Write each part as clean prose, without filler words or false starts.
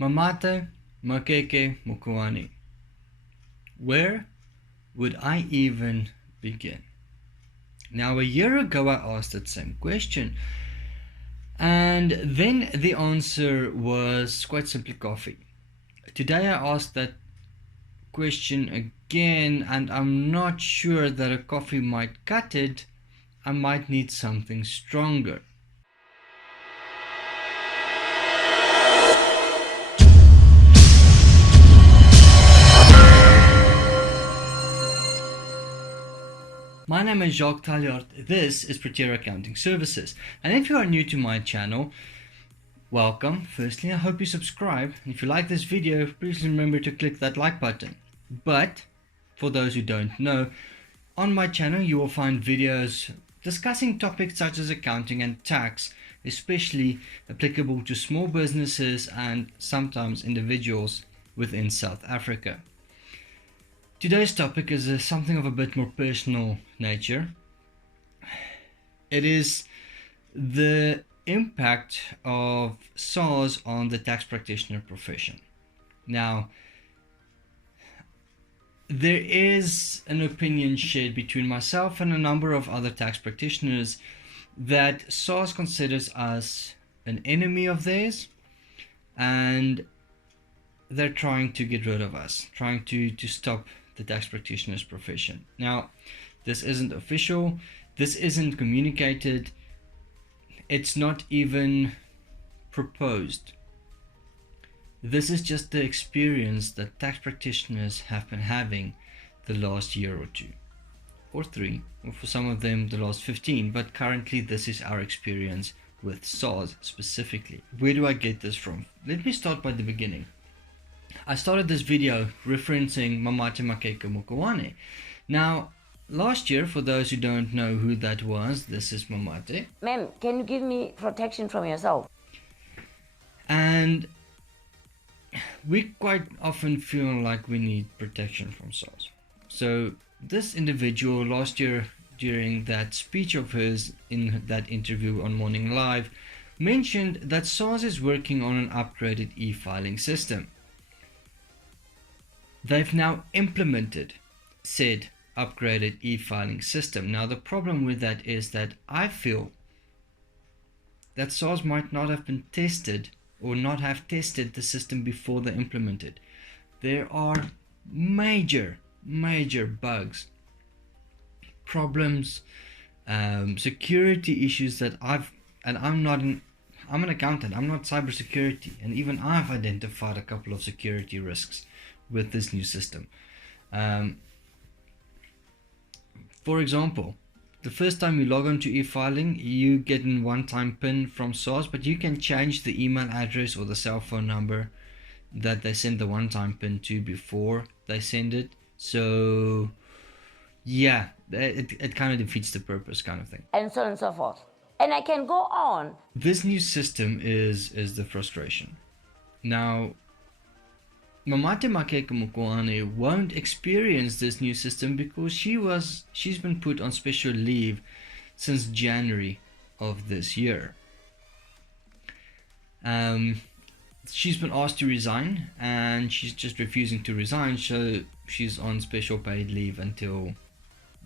makhekhe-mokhuane. Where would I even begin? Now, a year ago I asked that same question, and then the answer was quite simply coffee. Today I asked that question again, and I'm not sure that a coffee might cut it. I might need something stronger. My name is Jacques Taljaard. This is Practitioner Accounting Services, and if you are new to my channel, welcome. Firstly, I hope you subscribe. If you like this video, please remember to click that like button. But for those who don't know, on my channel you will find videos discussing topics such as accounting and tax, especially applicable to small businesses and sometimes individuals within South Africa. Today's topic is something of a bit more personal nature. It is the impact of SARS on the tax practitioner profession. Now, there is an opinion shared between myself and a number of other tax practitioners that SARS considers us an enemy of theirs, and they're trying to get rid of us, trying to stop the tax practitioner's profession. Now, this isn't official, this isn't communicated, it's not even proposed. This is just the experience that tax practitioners have been having the last year or two, or three, or for some of them the last 15, but currently this is our experience with SARS specifically. Where do I get this from? Let me start by the beginning. I started this video referencing makhekhe-mokhuane. Now, last year, for those who don't know who that was, this is Mamate. Ma'am, can you give me protection from yourself? And we quite often feel like we need protection from SARS. So this individual last year, during that speech of hers in that interview on Morning Live, mentioned that SARS is working on an upgraded e-filing system. They've now implemented said upgraded e-filing system. Now, the problem with that is that I feel that SARS might not have been tested or not have tested the system before they implemented. There are major bugs, problems, security issues that I'm an accountant, I'm not cybersecurity, and even I've identified a couple of security risks with this new system. For example, the first time you log on to e-filing, you get a one-time PIN from SARS, but you can change the email address or the cell phone number that they send the one-time PIN to before they send it. So yeah, it kind of defeats the purpose, kind of thing. And so on and so forth. And I can go on. This new system is the frustration. Now, makhekhe-mokhuane won't experience this new system because she's been put on special leave since January of this year. She's been asked to resign and she's just refusing to resign, so she's on special paid leave until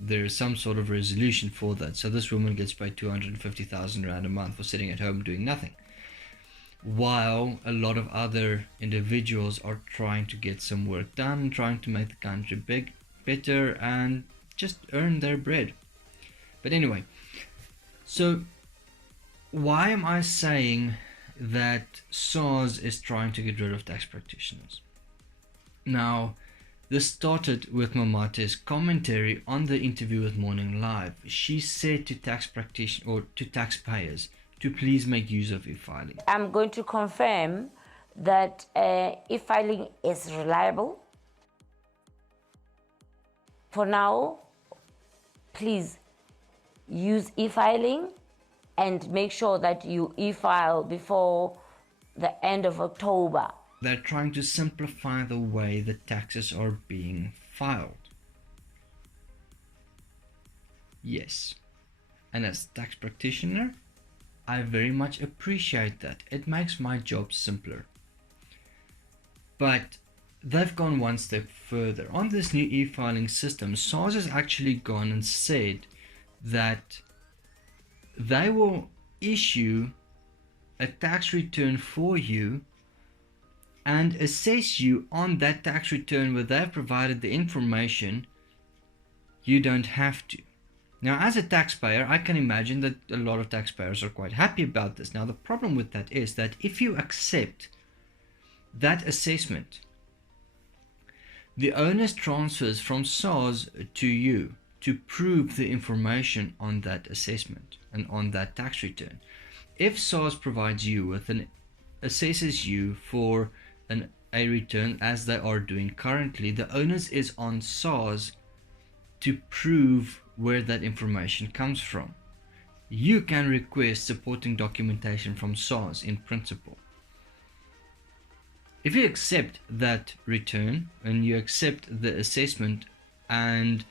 there's some sort of resolution for that. So this woman gets paid 250,000 rand a month for sitting at home doing nothing, while a lot of other individuals are trying to get some work done, trying to make the country better and just earn their bread. But anyway, so why am I saying that SARS is trying to get rid of tax practitioners? Now, this started with Mamate's commentary on the interview with Morning Live. She said to tax practitioners or to taxpayers to please make use of e-filing. I'm going to confirm that e-filing is reliable. For now, please use e-filing and make sure that you e-file before the end of October. They're trying to simplify the way the taxes are being filed. Yes, and as a tax practitioner, I very much appreciate that. It makes my job simpler. But they've gone one step further. On this new e-filing system, SARS has actually gone and said that they will issue a tax return for you and assess you on that tax return where they've provided the information. You don't have to. Now, as a taxpayer, I can imagine that a lot of taxpayers are quite happy about this. Now, the problem with that is that if you accept that assessment, the onus transfers from SARS to you to prove the information on that assessment and on that tax return. If SARS provides you with assesses you for a return as they are doing currently, the onus is on SARS to prove where that information comes from. You can request supporting documentation from SARS in principle. If you accept that return and you accept the assessment, and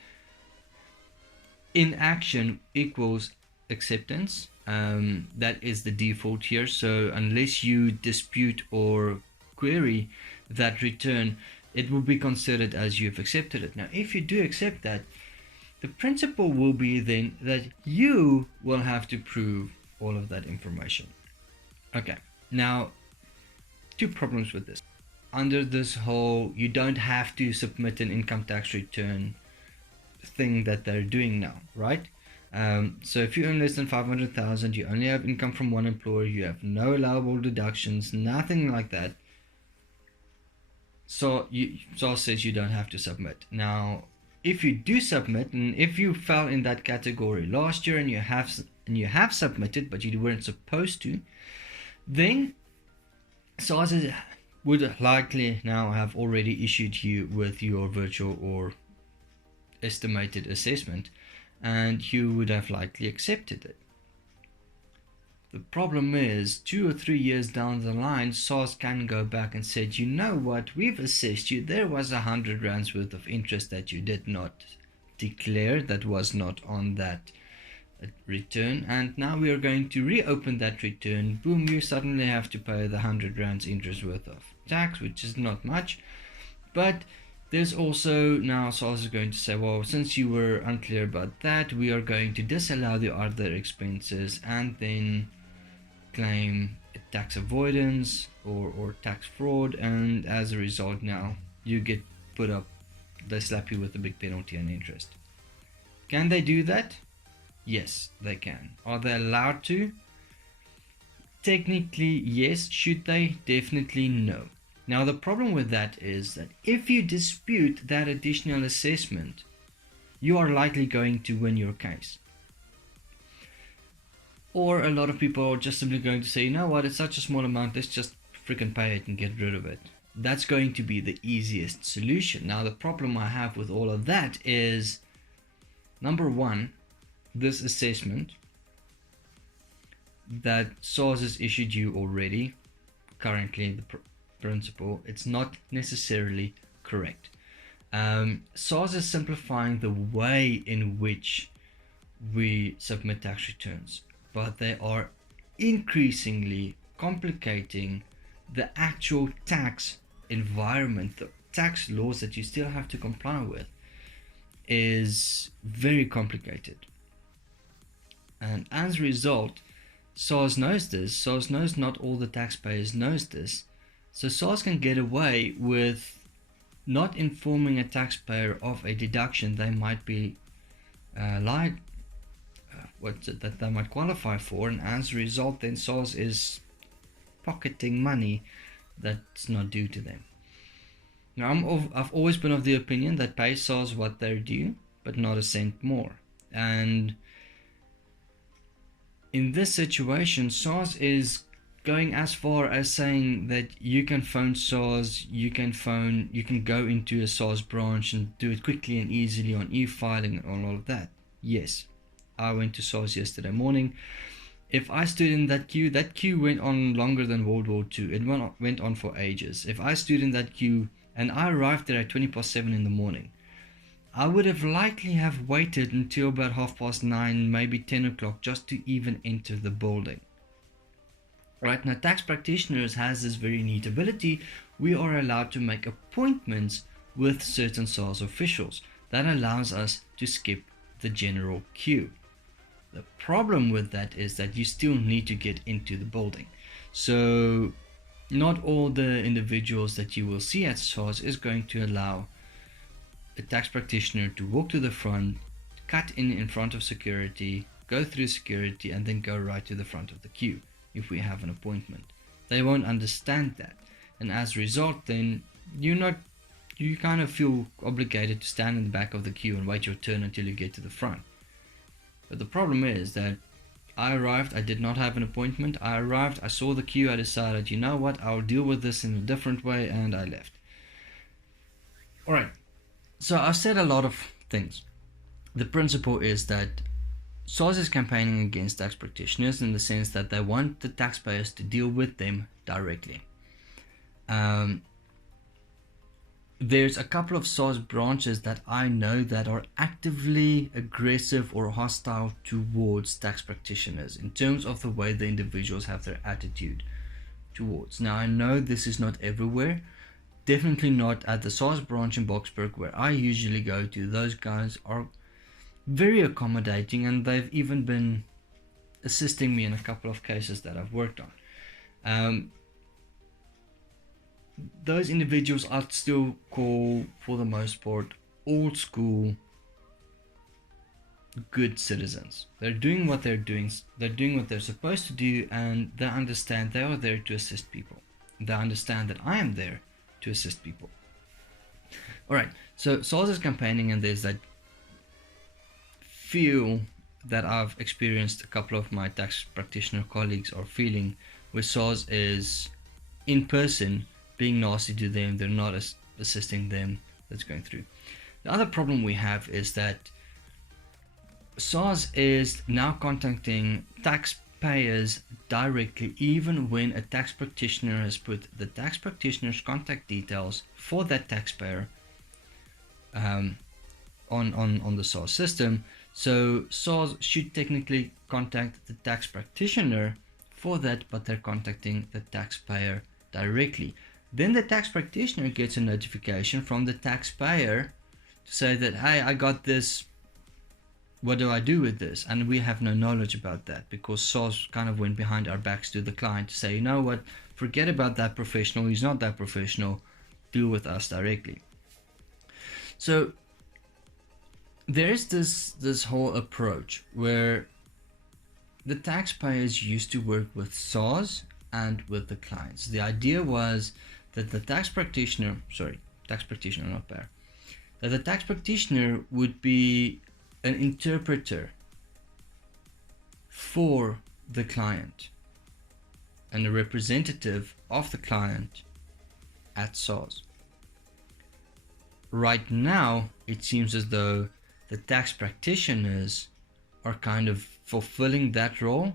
inaction equals acceptance, that is the default here. So unless you dispute or query that return, it will be considered as you've accepted it. Now, if you do accept that, the principle will be then that you will have to prove all of that information. Okay, now, two problems with this. Under this whole, you don't have to submit an income tax return thing that they're doing now, right? So if you earn less than 500,000, you only have income from one employer, you have no allowable deductions, nothing like that. So SARS says you don't have to submit. Now, if you do submit, and if you fell in that category last year and you have submitted but you weren't supposed to, then SARS would likely now have already issued you with your virtual or estimated assessment, and you would have likely accepted it. The problem is, 2 or 3 years down the line, SARS can go back and say, you know what, we've assessed you, there was 100 rands worth of interest that you did not declare, that was not on that return, and now we are going to reopen that return. Boom, you suddenly have to pay the 100 rands interest worth of tax, which is not much. But there's also, now SARS is going to say, well, since you were unclear about that, we are going to disallow the other expenses and then claim tax avoidance or tax fraud, and as a result now you get put up, they slap you with a big penalty and interest. Can they do that? Yes, they can. Are they allowed to? Technically yes. Should they? Definitely no. Now the problem with that is that if you dispute that additional assessment, you are likely going to win your case. Or a lot of people are just simply going to say, you know what, it's such a small amount, let's just freaking pay it and get rid of it. That's going to be the easiest solution. Now the problem I have with all of that is, number one, this assessment that SARS has issued you already, currently the principle, it's not necessarily correct. SARS is simplifying the way in which we submit tax returns, but they are increasingly complicating the actual tax environment. The tax laws that you still have to comply with is very complicated, and as a result, SARS knows this. SARS knows not all the taxpayers knows this, so SARS can get away with not informing a taxpayer of a deduction they might be that they might qualify for, and as a result then SARS is pocketing money that's not due to them. Now I've always been of the opinion that pay SARS what they're due, but not a cent more. And in this situation, SARS is going as far as saying that you can phone SARS, you can go into a SARS branch and do it quickly and easily on e-filing and all of that. Yes, I went to SARS yesterday morning. If I stood in that queue went on longer than World War II. It went on for ages. If I stood in that queue and I arrived there at 7:20 in the morning, I would have likely have waited until about 9:30, maybe 10 o'clock, just to even enter the building. Right now, Tax Practitioners has this very neat ability we are allowed to make appointments with certain SARS officials. That allows us to skip the general queue. The problem with that is that you still need to get into the building. So not all the individuals that you will see at SARS is going to allow a tax practitioner to walk to the front, cut in front of security, go through security, and then go right to the front of the queue if we have an appointment. They won't understand that, and as a result then you kind of feel obligated to stand in the back of the queue and wait your turn until you get to the front. But the problem is that I arrived, I did not have an appointment, I arrived, I saw the queue, I decided, you know what, I'll deal with this in a different way, and I left. Alright, so I've said a lot of things. The principle is that SARS is campaigning against tax practitioners in the sense that they want the taxpayers to deal with them directly. There's a couple of SARS branches that I know that are actively aggressive or hostile towards tax practitioners in terms of the way the individuals have their attitude towards. Now, I know this is not everywhere, definitely not at the SARS branch in Boksburg where I usually go to. Those guys are very accommodating, and they've even been assisting me in a couple of cases that I've worked on. Those individuals I'd still call, for the most part, old school good citizens. They're doing what they're doing, they're doing what they're supposed to do, and they understand they are there to assist people. They understand that I am there to assist people. Alright, so SARS is campaigning, and there's that feel that I've experienced a couple of my tax practitioner colleagues are feeling, where SARS is in person being nasty to them, they're not assisting them, that's going through. The other problem we have is that SARS is now contacting taxpayers directly, even when a tax practitioner has put the tax practitioner's contact details for that taxpayer on the SARS system. So SARS should technically contact the tax practitioner for that, but they're contacting the taxpayer directly. Then the tax practitioner gets a notification from the taxpayer to say that, hey, I got this, what do I do with this? And we have no knowledge about that, because SARS kind of went behind our backs to the client to say, you know what, forget about that professional, he's not that professional, deal with us directly. So there is this whole approach where the taxpayers used to work with SARS and with the clients. The idea was that the tax practitioner would be an interpreter for the client and a representative of the client at SARS. Right now, it seems as though the tax practitioners are kind of fulfilling that role,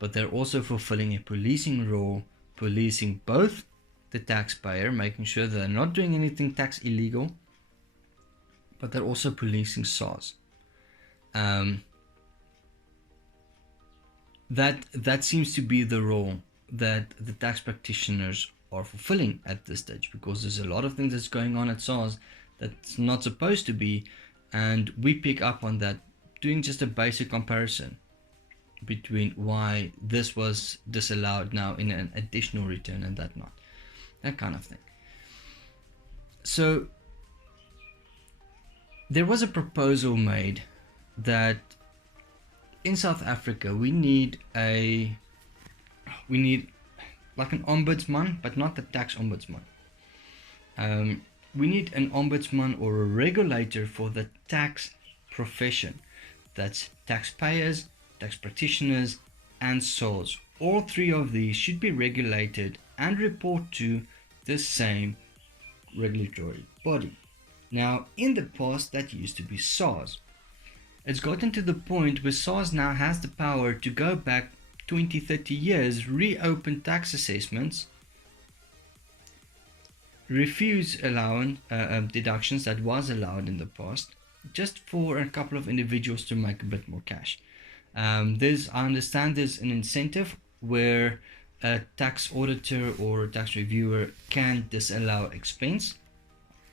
but they're also fulfilling a policing role, policing both the taxpayer, making sure that they're not doing anything tax illegal, but they're also policing SARS. That seems to be the role that the tax practitioners are fulfilling at this stage, because there's a lot of things that's going on at SARS that's not supposed to be, and we pick up on that doing just a basic comparison between why this was disallowed now in an additional return and that not, that kind of thing. So there was a proposal made that in South Africa we need like an ombudsman, but not the tax ombudsman. We need an ombudsman or a regulator for the tax profession. That's taxpayers, tax practitioners, and SARS. All three of these should be regulated and report to the same regulatory body. Now, in the past, that used to be SARS. It's gotten to the point where SARS now has the power to go back 20, 30 years, reopen tax assessments, refuse allowance deductions that was allowed in the past, just for a couple of individuals to make a bit more cash. I understand there's an incentive where a tax auditor or a tax reviewer can disallow expense,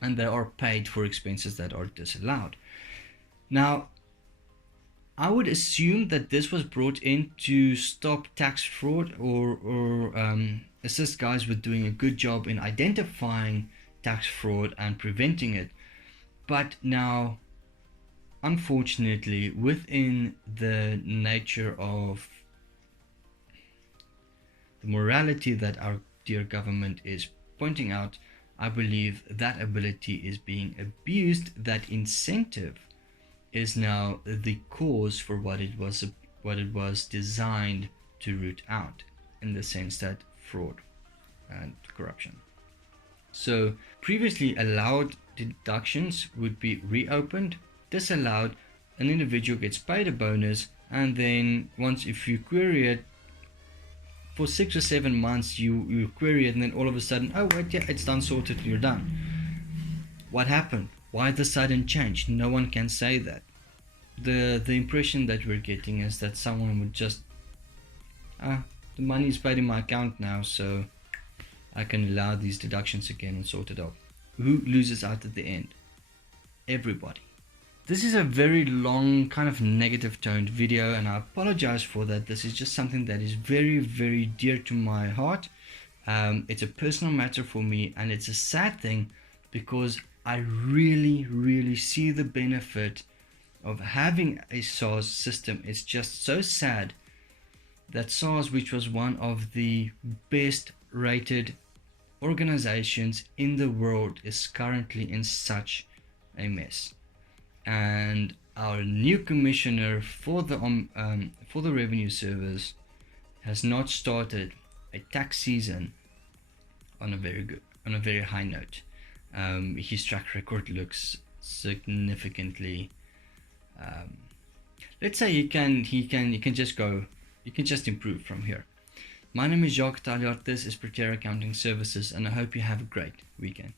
and they are paid for expenses that are disallowed. Now, I would assume that this was brought in to stop tax fraud or assist guys with doing a good job in identifying tax fraud and preventing it. But now, unfortunately, within the nature of the morality that our dear government is pointing out, I believe that ability is being abused. That incentive is now the cause for what it was designed to root out, in the sense that fraud and corruption. So previously allowed deductions would be reopened, disallowed, an individual gets paid a bonus, and then once, if you query it for 6 or 7 months, you query it, and then all of a sudden, oh wait, yeah, it's done, sorted, you're done. What happened? Why the sudden change? No one can say that. The impression that we're getting is that someone would just, the money is paid in my account now, so I can allow these deductions again and sort it out. Who loses out at the end? Everybody. This is a very long, kind of negative toned video, and I apologize for that. This is just something that is very, very dear to my heart. It's a personal matter for me, and it's a sad thing because I really, really see the benefit of having a SARS system. It's just so sad that SARS, which was one of the best rated organizations in the world, is currently in such a mess. And our new commissioner for the revenue service has not started a tax season on a very high note. His track record looks significantly, let's say he can just improve from here. My name is Jacques Taljaard. This is Practitioner Accounting Services, and I hope you have a great weekend.